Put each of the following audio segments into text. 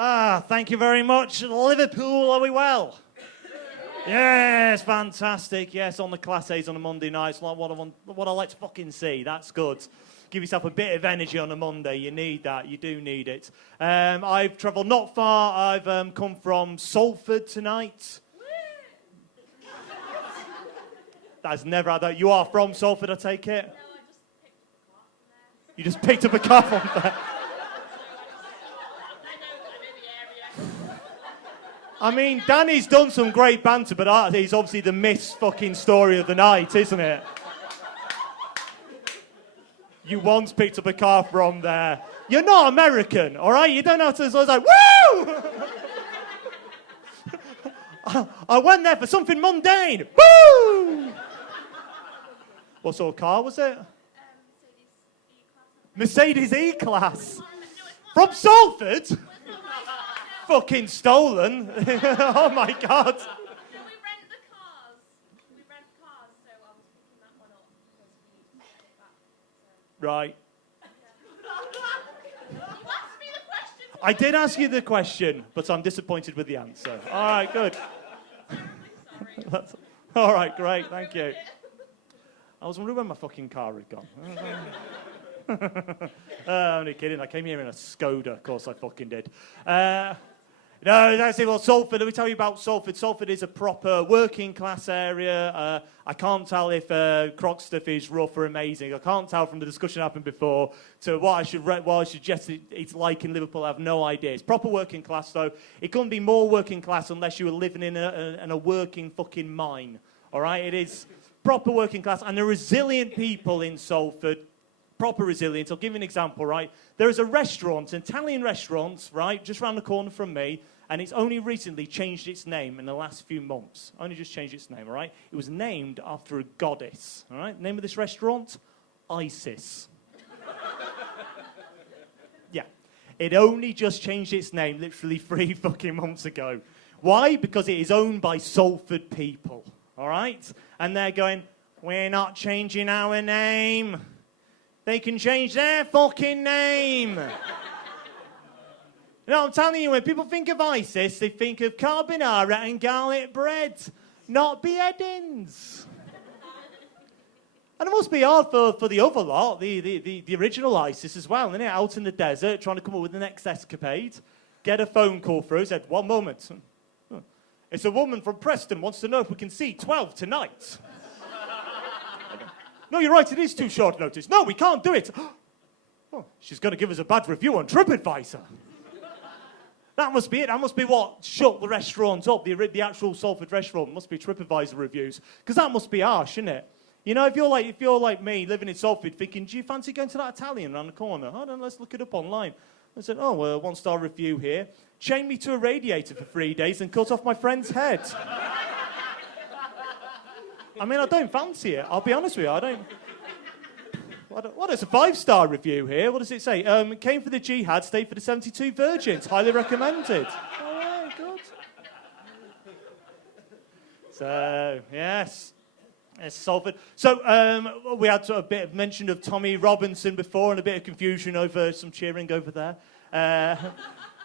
Thank you very much. Liverpool, are we well? Yes, fantastic. Yes, on the Class A's on a Monday night. It's like what I like to fucking see. That's good. Give yourself a bit of energy on a Monday. You need that. You do need it. I've travelled not far. I've come from Salford tonight. That's never had that. You are from Salford, I take it? No, I just picked up a car from there. You just picked up a car from there? I mean, Danny's done some great banter, but he's obviously the missed fucking story of the night, isn't it? You once picked up a car from there. You're not American, all right? You don't have to... So I was like, woo! I went there for something mundane. Woo! What sort of car was it? Mercedes E-Class. From Salford? Fucking stolen. Oh my God. No, we rent the cars. We rent cars, so I was picking that one up because we need to get it back. So. Right. You asked me the question. I did ask you the question, but I'm disappointed with the answer. All right, good. Sorry. All right, great, thank you. I was wondering where my fucking car had gone. Only kidding, I came here in a Skoda, of course I fucking did. No, that's it. Well, Salford, let me tell you about Salford. Salford is a proper working class area. I can't tell if Croxteth is rough or amazing. I can't tell from the discussion that happened before to what I should suggest it's like in Liverpool. I have no idea. It's proper working class, though. It couldn't be more working class unless you were living in a working fucking mine. All right? It is proper working class. And the resilient people in Salford, proper resilience. I'll give you an example, right? There is a restaurant, an Italian restaurant, right, just around the corner from me, and it's only recently changed its name in the last few months. Only just changed its name, all right? It was named after a goddess, all right? Name of this restaurant? Isis. Yeah. It only just changed its name literally 3 fucking months ago. Why? Because it is owned by Salford people, all right? And they're going, we're not changing our name. They can change their fucking name. You know, I'm telling you, when people think of ISIS, they think of carbonara and garlic bread, not beheadings. And it must be hard for the other lot, the original ISIS as well, isn't it? Out in the desert, trying to come up with the next escapade. Get a phone call through, said, 1 moment. It's a woman from Preston, wants to know if we can see 12 tonight. No, you're right, it is too short notice. No, we can't do it. Oh, she's going to give us a bad review on TripAdvisor. That must be it. That must be what shut the restaurant up, the actual Salford restaurant. Must be TripAdvisor reviews. Because that must be harsh, isn't it? You know, if you're like me, living in Salford, thinking, do you fancy going to that Italian around the corner? Hold on, let's look it up online. I said, oh, well, 1-star review here. Chain me to a radiator for 3 days and cut off my friend's head. I mean, I don't fancy it. I'll be honest with you, I don't. What is a 5-star review here? What does it say? Came for the jihad, stayed for the 72 virgins. Highly recommended. All right, good. So, yes. It's Salford. So, we had a bit of mention of Tommy Robinson before and a bit of confusion over some cheering over there.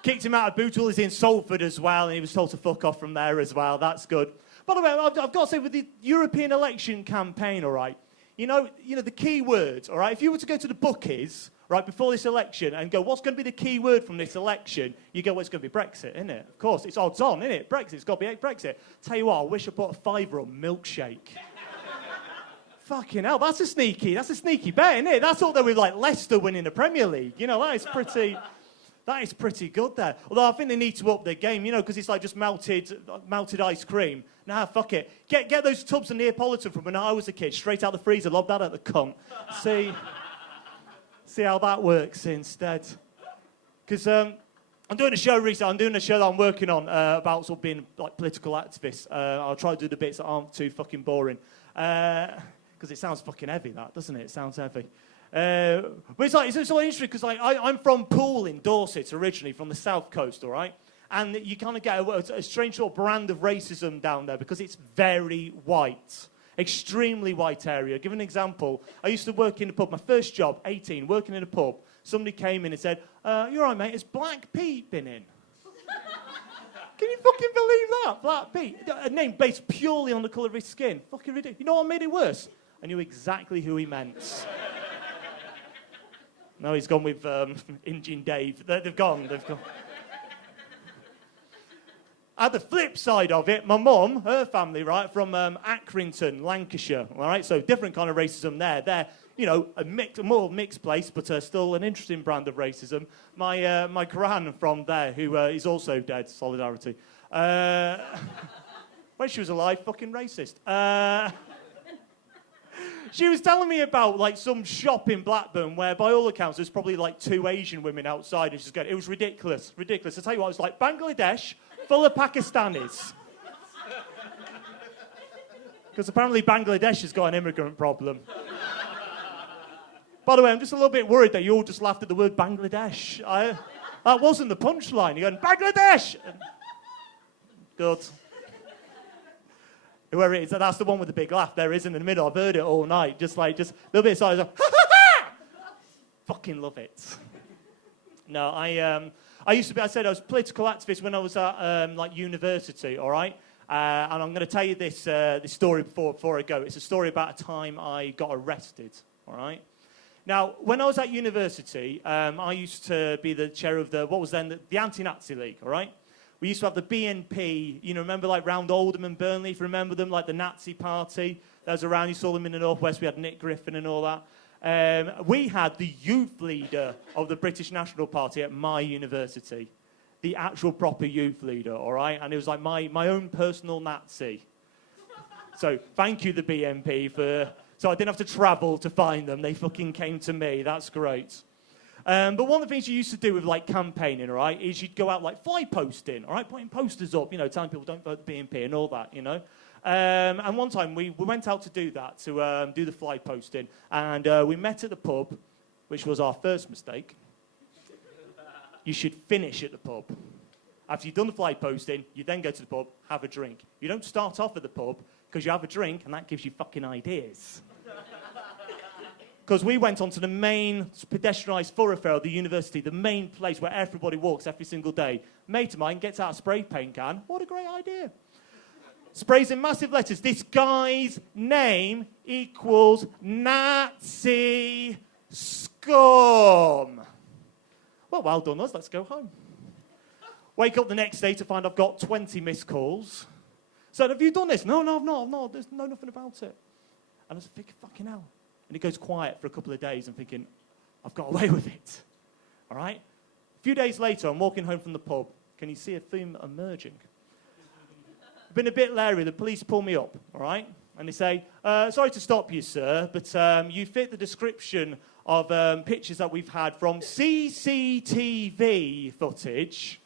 Kicked him out of Bootle. He's in Salford as well, and he was told to fuck off from there as well. That's good. By the way, I've got to say, with the European election campaign, all right, you know the key words, all right, if you were to go to the bookies, right, before this election and go, what's going to be the key word from this election, you go, well, it's going to be Brexit, isn't it? Of course, it's odds on, isn't it? Brexit, it's got to be Brexit. Tell you what, I wish I put a £5 on milkshake. Fucking hell, that's a sneaky bet, isn't it? That's all that with, like, Leicester winning the Premier League. You know, that is pretty good there. Although I think they need to up their game, you know, because it's like just melted ice cream. Nah, fuck it. Get those tubs of Neapolitan from when I was a kid, straight out the freezer, lob that at the cunt. See how that works instead. Because I'm doing a show recently. I'm doing a show that I'm working on about sort of being like political activists. I'll try to do the bits that aren't too fucking boring. Because it sounds fucking heavy, that, doesn't it? It sounds heavy. But it's so interesting because I'm from Poole in Dorset originally, from the south coast, all right? And you kind of get a strange sort of brand of racism down there because it's very white. Extremely white area. Give an example. I used to work in a pub. My first job, 18, working in a pub. Somebody came in and said, you're right, mate, has Black Pete been in? Can you fucking believe that? Black Pete. A name based purely on the colour of his skin. Fucking ridiculous. You know what made it worse? I knew exactly who he meant. No, he's gone with Injin Dave. They've gone. At the flip side of it, my mum, her family, right, from Accrington, Lancashire, all right? So different kind of racism there. They're, you know, a more mixed place, but still an interesting brand of racism. My gran from there, who is also dead, solidarity. When she was alive, fucking racist. She was telling me about, like, some shop in Blackburn where, by all accounts, there's probably, like, 2 Asian women outside. And she's going, it was ridiculous. I tell you what, it was like Bangladesh full of Pakistanis. Because apparently Bangladesh has got an immigrant problem. By the way, I'm just a little bit worried that you all just laughed at the word Bangladesh. That wasn't the punchline. You're going, Bangladesh! Good. Whoever it is, that's the one with the big laugh there, isn't in the middle. I've heard it all night. Just a little bit of silence. Ha, ha, ha! Fucking love it. No, I used to be, I said I was a political activist when I was at, like, university, all right? And I'm going to tell you this story before I go. It's a story about a time I got arrested, all right? Now, when I was at university, I used to be the chair of what was then the Anti-Nazi League, all right? We used to have the BNP, you know, remember, like, round Oldham and Burnley, if you remember them, like the Nazi party that was around. You saw them in the Northwest. We had Nick Griffin and all that. We had the youth leader of the British National Party at my university, the actual proper youth leader, all right? And it was like my own personal Nazi. So thank you, the BNP, so I didn't have to travel to find them. They fucking came to me. That's great. But one of the things you used to do with, like, campaigning, all right, is you'd go out, like, fly posting, all right, putting posters up, you know, telling people don't vote the BNP and all that, you know. And one time we went out to do that, to do the fly posting, and we met at the pub, which was our first mistake. You should finish at the pub. After you've done the fly posting, you then go to the pub, have a drink. You don't start off at the pub, because you have a drink, and that gives you fucking ideas. Because we went onto the main pedestrianised thoroughfare of the university, the main place where everybody walks every single day. Mate of mine gets out a spray paint can. What a great idea. Sprays in massive letters. This guy's name equals Nazi scum. Well done us. Let's go home. Wake up the next day to find I've got 20 missed calls. So have you done this? No, I've not. There's nothing about it. And I was thinking, fucking hell. And it goes quiet for a couple of days. I'm thinking, I've got away with it. All right? A few days later, I'm walking home from the pub. Can you see a theme emerging? I've been a bit leery. The police pull me up, all right? And they say, sorry to stop you, sir, but you fit the description of pictures that we've had from CCTV footage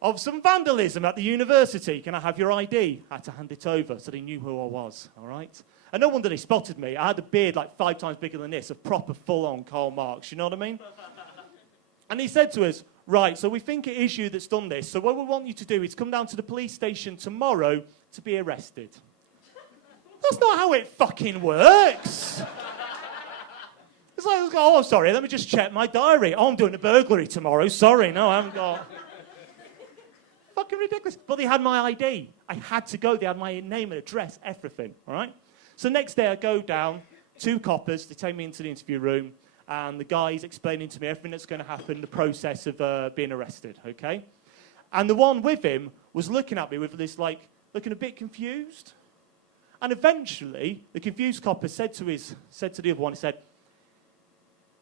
of some vandalism at the university. Can I have your ID? I had to hand it over so they knew who I was, all right? And no wonder they spotted me. I had a beard like 5 times bigger than this, a proper full-on Karl Marx, you know what I mean? And he said to us, right, so we think it is you that's done this, so what we want you to do is come down to the police station tomorrow to be arrested. That's not how it fucking works. It's like, oh, sorry, let me just check my diary. Oh, I'm doing a burglary tomorrow. Sorry, no, I haven't got... Fucking ridiculous. But they had my ID. I had to go. They had my name and address, everything, all right? So next day I go down, 2 coppers, they take me into the interview room, and the guy's explaining to me everything that's going to happen, the process of being arrested, okay? And the one with him was looking at me with this, like, looking a bit confused. And eventually, the confused copper said to the other one, he said,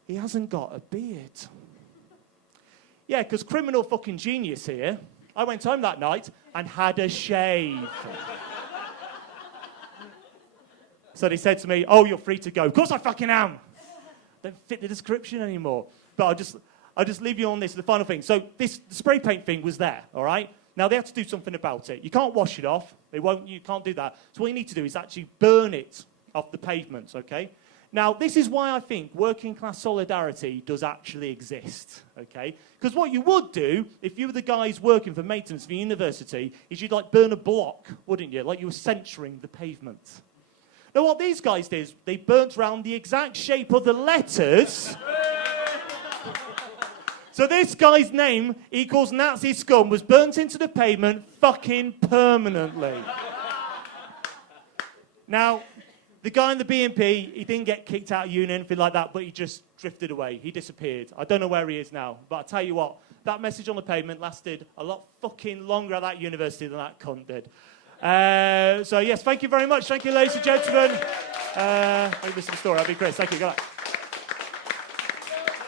he hasn't got a beard. Yeah, because criminal fucking genius here. I went home that night and had a shave. So they said to me, oh, you're free to go. Of course I fucking am. Don't fit the description anymore. But I'll just leave you on this, the final thing. So the spray paint thing was there, all right? Now they have to do something about it. You can't wash it off. You can't do that. So what you need to do is actually burn it off the pavements, okay? Now, this is why I think working class solidarity does actually exist, okay? Because what you would do, if you were the guys working for maintenance for university, is you'd, like, burn a block, wouldn't you? Like you were censuring the pavement. Now, what these guys did is they burnt around the exact shape of the letters So this guy's name equals Nazi scum was burnt into the pavement fucking permanently. Now, the guy in the B&P, he didn't get kicked out of uni or anything like that, but he just drifted away. He disappeared. I don't know where he is now, but I'll tell you what, that message on the pavement lasted a lot fucking longer at that university than that cunt did. So, yes, thank you very much. Thank you, ladies and gentlemen. Maybe some story. I'll be Chris. Thank you. Good night.